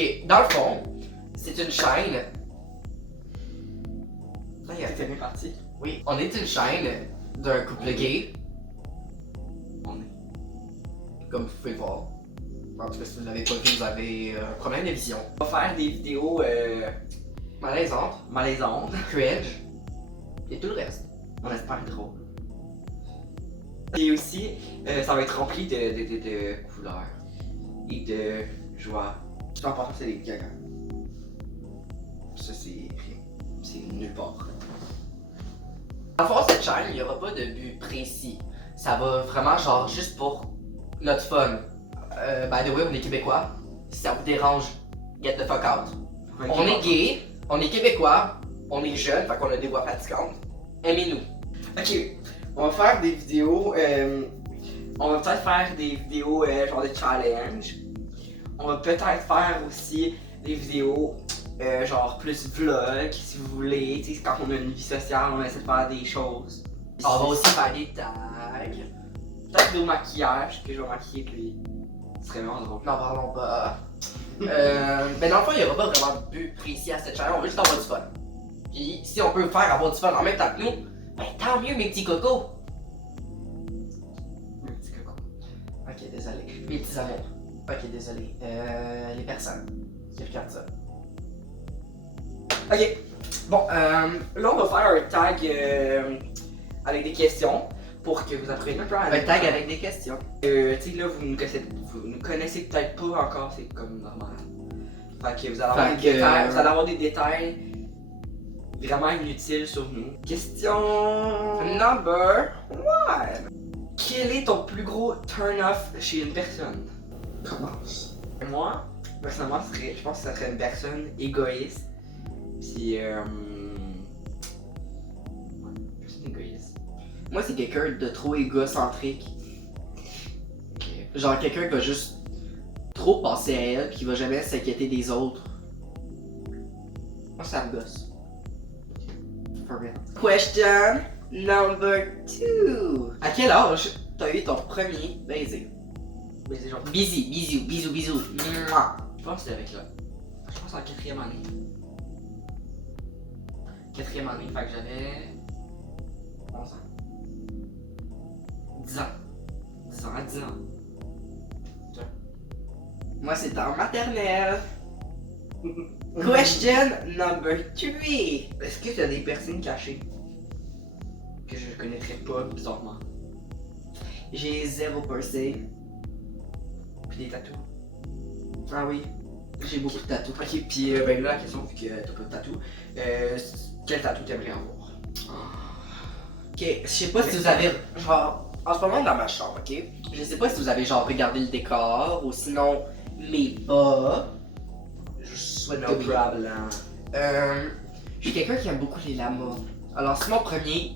Ok, dans le fond, c'est une chaîne. T'es bien parti. Oui, on est une chaîne d'un couple gay, On est. comme vous pouvez le voir. En tout cas, si vous ne l'avez pas vu, vous avez un problème de vision. On va faire des vidéos Malaisante, malaisantes. cringe, et tout le reste. On espère drôle. Et aussi, ça va être rempli de couleurs et de joie. Ce qui est important, c'est les gagas. Ça, c'est rien. C'est nulle part. En fond, cette chaîne, il n'y aura pas de but précis. Ça va vraiment genre juste pour notre fun. By the way, on est québécois. Si ça vous dérange, get the fuck out. On est gay, on est québécois, on est jeune, fait qu'on a des voix fatigantes. Aimez-nous. Ok, on va faire des vidéos. On va peut-être faire des vidéos genre de challenge. On va peut-être faire aussi des vidéos genre plus vlog si vous voulez. Tu sais, quand on a une vie sociale, on essaie de faire des choses. On va aussi faire des tags. Peut-être des maquillages que je vais maquiller puis ce serait vraiment drôle. N'en parlons pas. Mais dans le fond, il n'y aura pas vraiment de but précis à cette chaîne, on veut juste avoir du fun. Puis si on peut faire avoir du fun en même temps que nous, ben tant mieux mes petits cocos. Un petit coco. Ok, désolé. Mes petits amours. Ok, désolé. Les personnes qui regardent ça. Ok, bon, là on va faire un tag avec des questions pour que vous appreniez un peu à Un tag avec des questions. tu sais là vous nous connaissez peut-être pas encore, c'est comme normal. Fait que vous allez avoir, Fait des que, détails, vous allez avoir des détails vraiment inutiles sur nous. Question Number. quel est ton plus gros turn-off chez une personne? Commence. Moi, personnellement, je pense que ça serait une personne égoïste. Puis personne égoïste. Moi, c'est quelqu'un de trop égocentrique. Genre quelqu'un qui va juste trop penser à elle, qui va jamais s'inquiéter des autres. Moi, ça me gosse. For real. Question number 2. À quel âge t'as eu ton premier baiser? Mais c'est genre, Bisous. Mouah. je pense que c'était avec là. Je pense en 4e année. 4e année, fait que j'avais 11 ans. 10 ans. 10 ans, à 10 ans. Moi, c'est en maternelle. Question number 3. Est-ce que tu as des personnes cachées que je connaîtrais pas bizarrement? J'ai 0%. Puis des tatous. Ah oui, j'ai beaucoup de tatous. Ok, puis ben là la question, vu que t'as pas de tatou, quel tatou t'aimerais avoir? Ok, je sais pas si vous avez genre en ce moment dans ma chambre, ok? Je sais pas si vous avez genre regardé le décor ou sinon mes bas. Je souhaite No que oui. problem. Je suis quelqu'un qui aime beaucoup les lamas. Alors c'est mon premier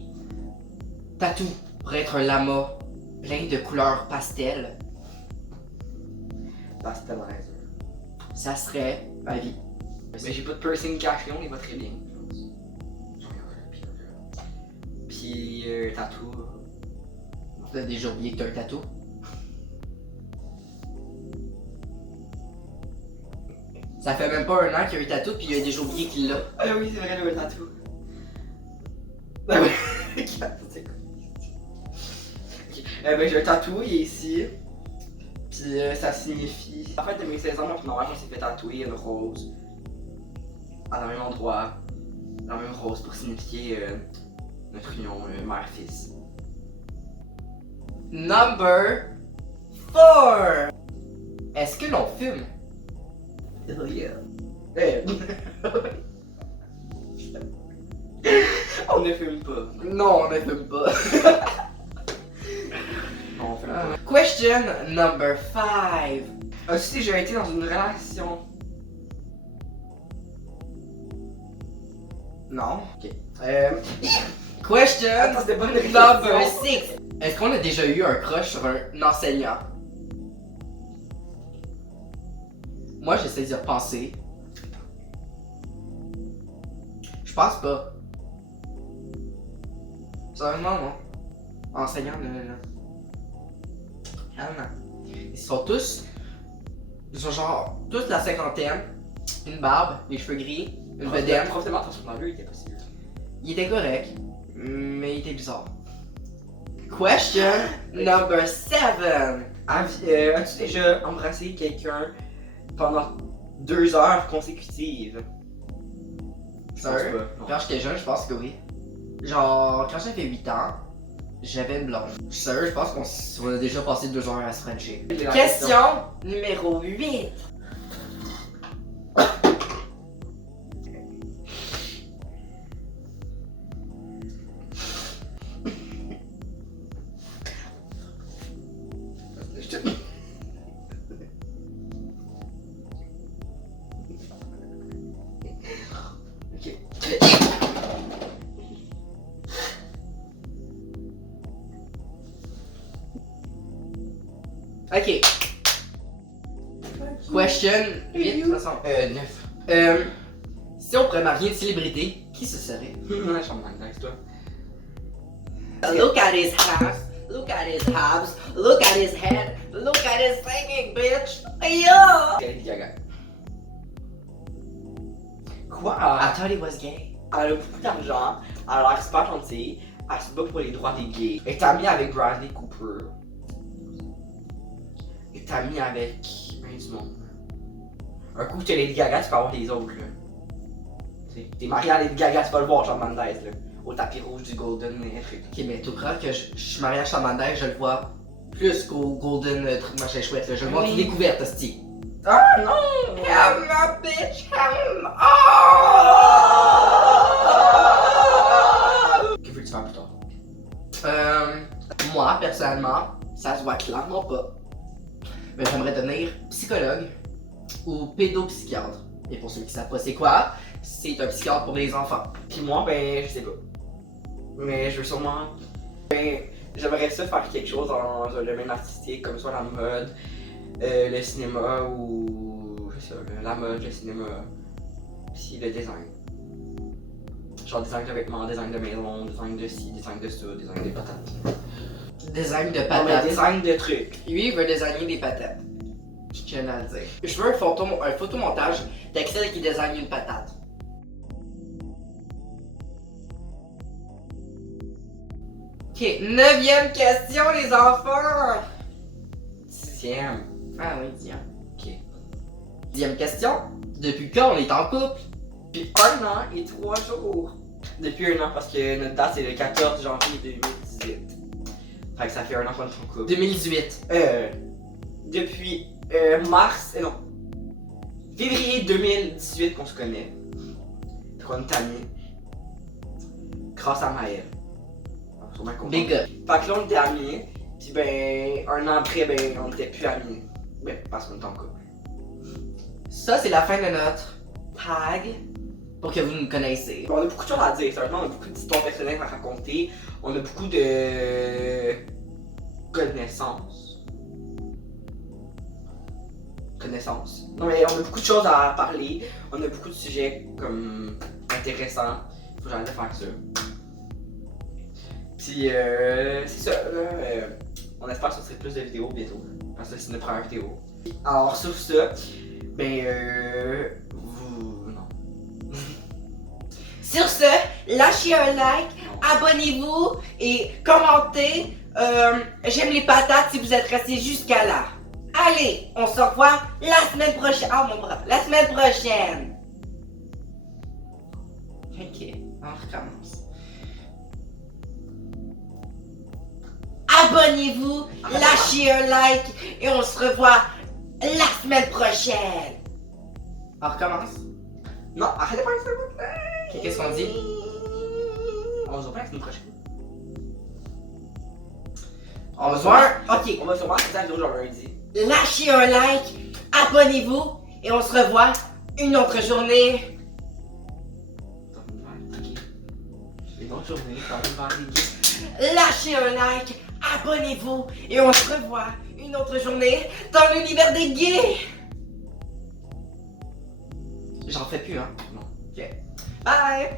tatou pour être un lama plein de couleurs pastel. Pastelizer. Ça serait ma vie. Mais j'ai pas de piercing caché, on y va très bien, je pense. J'en ai un, puis tatou. T'as déjà oublié que t'as un tatou? Ça fait même pas un an qu'il a un tatou puis il a déjà oublié qu'il l'a. Ah oui, c'est vrai, le tatou. Ah ouais. C'est quoi? Ok. Ben j'ai un tatou, il est ici. Puis ça signifie. En fait, de mes 16 ans, mon frère s'est fait tatouer une rose. À le même endroit. La même rose pour signifier notre union mère-fils. Number 4. Est-ce que l'on fume? Oh yeah. On ne fume pas. Non, on ne fume pas. Non, on fume pas. Question number 5. As-tu déjà été dans une relation? Non. Ok. Question Attends, c'était pas une number réflexion. 6. Est-ce qu'on a déjà eu un crush sur un enseignant? Moi, j'essaie d'y repenser. Je pense pas. Sérieusement, non. Enseignant, non. Ah non. Ils sont genre tous la cinquantaine. une barbe, des cheveux gris, une bedaine. Profondément, attention dans lui, il était pas si vieux. Il était correct, mais il était bizarre. Question number 7. As-tu déjà embrassé quelqu'un pendant 2 heures consécutives? Je pense Sir, pas, non. quand j'étais jeune, je pense que oui. Genre, quand j'avais 8 ans, j'avais une blonde. Sir, je pense qu'on a déjà passé 2 heures à se frencher. Question numéro 8. Ok. Question 8, de toute façon. 9. Si on pourrait marier une célébrité, qui ce serait? Shawn Mendes, toi. Look at his house, look at his house, look at his head, look at his singing, bitch! Yeah! Lady Gaga. Quoi? I thought he was gay. Elle a beaucoup d'argent, elle a l'air super gentille, elle se bat pour les droits des gays. Elle est amie avec Bradley Cooper. Elle est amie avec ben du monde. Un coup que t'es Lady Gaga, tu peux avoir les autres là. T'es marié à Lady Gaga, tu vas le voir Shawn Mendes là. Au tapis rouge du Golden truc. Ok, mais tout crois que je suis marié à Shawn Mendes, je le vois plus qu'au Golden truc machin chouette là. Je le vois tout découverte, hostie. Ah non! Come on, bitch, come on! Que veux-tu faire plus tard? Moi, personnellement, ça se voit clairement pas. Mais j'aimerais devenir psychologue ou pédopsychiatre. Et pour ceux qui savent pas c'est quoi, c'est un psychiatre pour les enfants. Pis moi, ben, je sais pas. Mais je veux sûrement. Ben, j'aimerais ça faire quelque chose dans un domaine artistique, comme soit la mode, le cinéma ou. Je sais pas, la mode, le cinéma. Pis le design. Genre design de vêtements, design de maison, design de ci, design de ça, design de patates. Design de Non, mais patates. design de trucs. Lui, il veut designer des patates. Je tiens à le dire. Je veux un photomontage d'Axel qui désigne une patate. Ok, 9e question, les enfants! 10e. Ah oui, tiens. Ok. 10e question. Depuis quand on est en couple? Puis 1 an et 3 jours. Depuis 1 an, parce que notre date c'est le 14 janvier 2018. Fait que ça fait 1 an qu'on est en couple. 2018. Depuis mars, non. Février 2018 qu'on se connaît. Qu'on est amis. Grâce à Maëlle. Sûrement content. Big up. Fait que là on était amis. Puis ben, 1 an après, ben, on était plus amis. Ben, parce qu'on était en couple. Ça, c'est la fin de notre tag pour que vous nous connaissez. On a beaucoup de choses à dire, sérieusement, on a beaucoup d'histoires personnelles à raconter. On a beaucoup de connaissances. Non mais on a beaucoup de choses à parler. On a beaucoup de sujets comme intéressants. Faut que j'arrête de faire ça. Puis c'est ça, là. On espère sortir plus de vidéos bientôt. Parce que c'est notre première vidéo. Alors sur ça, ben vous. Non. Sur ce, lâchez un like, abonnez-vous et commentez. J'aime les patates si vous êtes restés jusqu'à là. Allez, on se revoit la semaine prochaine. Oh mon bras, la semaine prochaine. Ok, on recommence. Abonnez-vous, lâchez un like et on se revoit la semaine prochaine. On recommence. Non, arrêtez de faire ça, s'il vous plaît. Qu'est-ce qu'on dit? On se revoit la semaine prochaine. On va se voir. Ok. On va sûrement faire ça la vidéo genre lundi. Lâchez un like, abonnez-vous et on se revoit une autre journée. Une autre journée, quand même vers les gays. Lâchez un like, abonnez-vous et on se revoit une autre journée dans l'univers des gays. J'en fais plus, hein? Non. Ok. Bye!